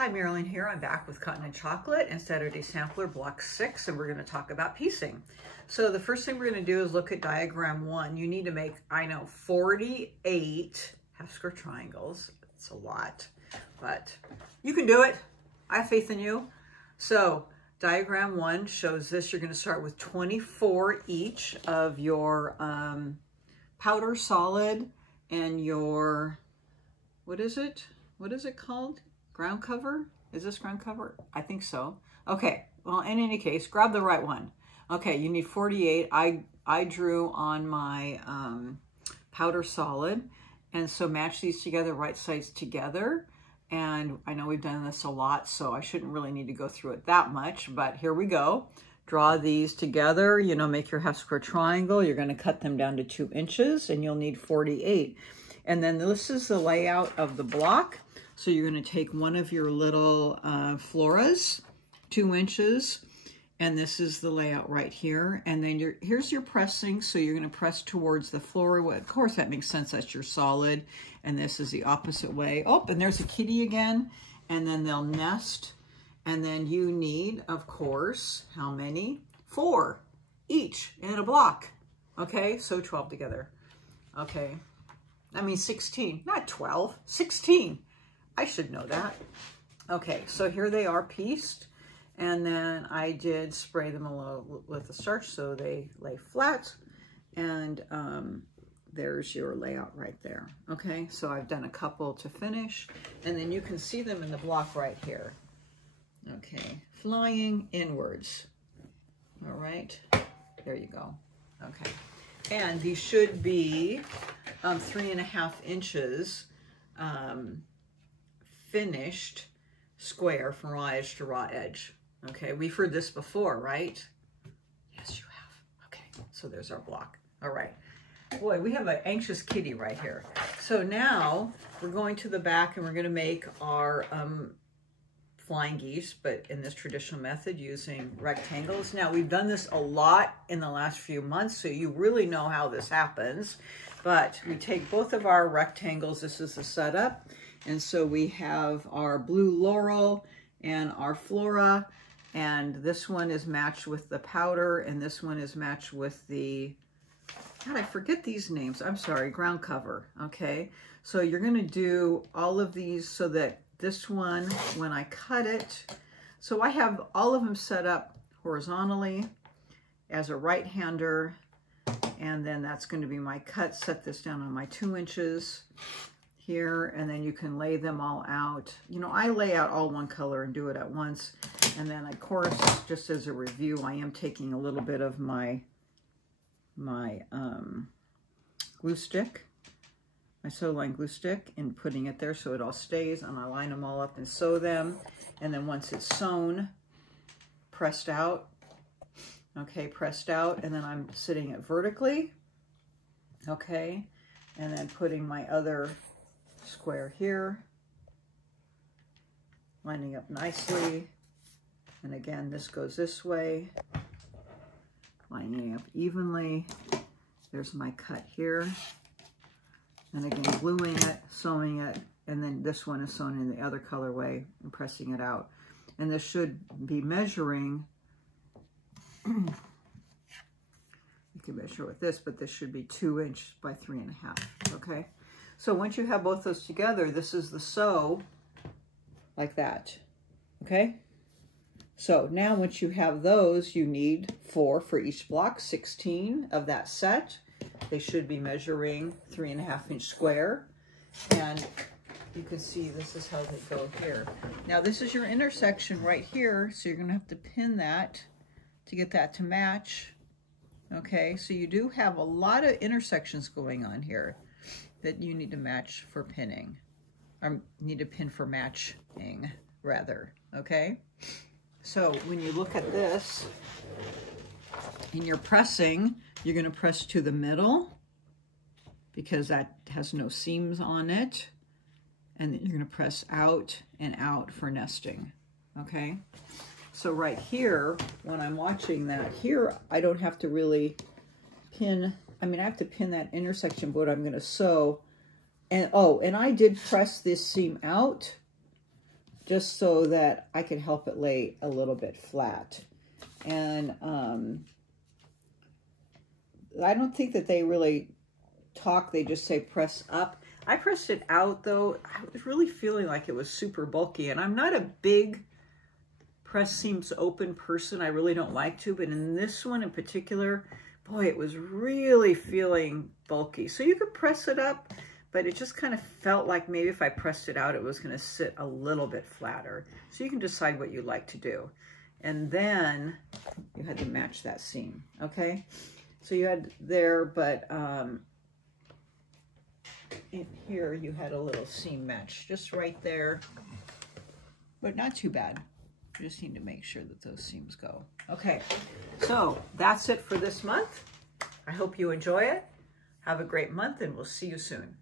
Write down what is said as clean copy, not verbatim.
Hi, Marilyn here. I'm back with Cotton and Chocolate and Saturday Sampler Block 6, and we're going to talk about piecing. So the first thing we're going to do is look at diagram 1. You need to make, 48 half square triangles. It's a lot, but you can do it. I have faith in you. So diagram 1 shows this. You're going to start with 24 each of your powder solid and your, what is it called? Ground cover? Is this ground cover? I think so. Okay, well, in any case, grab the right one. Okay, you need 48. I drew on my powder solid, and so match these together, right sides together. And I know we've done this a lot, so I shouldn't really need to go through it that much, but here we go. Draw these together, make your half square triangle. You're gonna cut them down to 2 inches, and you'll need 48. And then this is the layout of the block. So you're going to take one of your little floras, 2 inches, and this is the layout right here. And then here's your pressing. So you're going to press towards the flora. Of course, that makes sense. That's your solid. And this is the opposite way. Oh, and there's a kitty again. And then they'll nest. And then you need, of course, how many? 4 each in a block. Okay, so 12 together. Okay, 16, not 12, 16. I should know that. Okay, so here they are pieced, and then I did spray them a little with the starch so they lay flat, and there's your layout right there. Okay, so I've done a couple to finish, and then you can see them in the block right here. Okay, flying inwards. All right, there you go. Okay, and these should be 3.5 inches finished square from raw edge to raw edge. Okay, we've heard this before, right? Yes, you have. Okay, so there's our block. All right. Boy, we have an anxious kitty right here. So now we're going to the back and we're going to make our flying geese, but in this traditional method using rectangles. Now, we've done this a lot in the last few months, so you really know how this happens. But we take both of our rectangles. This is the setup. And so we have our blue laurel and our flora, and this one is matched with the powder, and this one is matched with the, God, I forget these names. I'm sorry, ground cover. Okay, so you're going to do all of these so that this one, when I cut it, so I have all of them set up horizontally as a right-hander, and then that's going to be my cut. Set this down on my 2 inches. Here, and then you can lay them all out. I lay out all one color and do it at once. And then, of course, just as a review, I am taking a little bit of my glue stick, my sew line glue stick, and putting it there so it all stays. And I line them all up and sew them. And then once it's sewn, pressed out. Okay, pressed out, and then I'm sitting it vertically. Okay, and then putting my other square here, lining up nicely, and again this goes this way, lining up evenly. There's my cut here, and again gluing it, sewing it, and then this one is sewn in the other colorway and pressing it out. And this should be measuring, you can measure with this, but this should be 2 inches by 3.5. Okay. So once you have both those together, this is the sew like that, okay? So now once you have those, you need 4 for each block, 16 of that set. They should be measuring 3.5 inch square. And you can see this is how they go here. Now this is your intersection right here, so you're gonna have to pin that to get that to match. Okay, so you do have a lot of intersections going on here that you need to match for pinning, or need to pin for matching, rather, okay? So when you look at this, in your pressing, you're gonna press to the middle because that has no seams on it, and then you're gonna press out and out for nesting, okay? So right here, when I'm watching that here, I don't have to really pin, I have to pin that intersection, but I'm going to sew. And oh, and I did press this seam out just so that I could help it lay a little bit flat. And I don't think that they really talk, they just say press up. I pressed it out though. I was really feeling like it was super bulky, and I'm not a big press seams open person. I really don't like to, but in this one in particular, boy, it was really feeling bulky. So you could press it up, but it just kind of felt like maybe if I pressed it out, it was going to sit a little bit flatter. So you can decide what you like to do. And then you had to match that seam, okay? So you had there, but in here you had a little seam match just right there, but not too bad. You just need to make sure that those seams go. Okay, so that's it for this month. I hope you enjoy it. Have a great month, and we'll see you soon.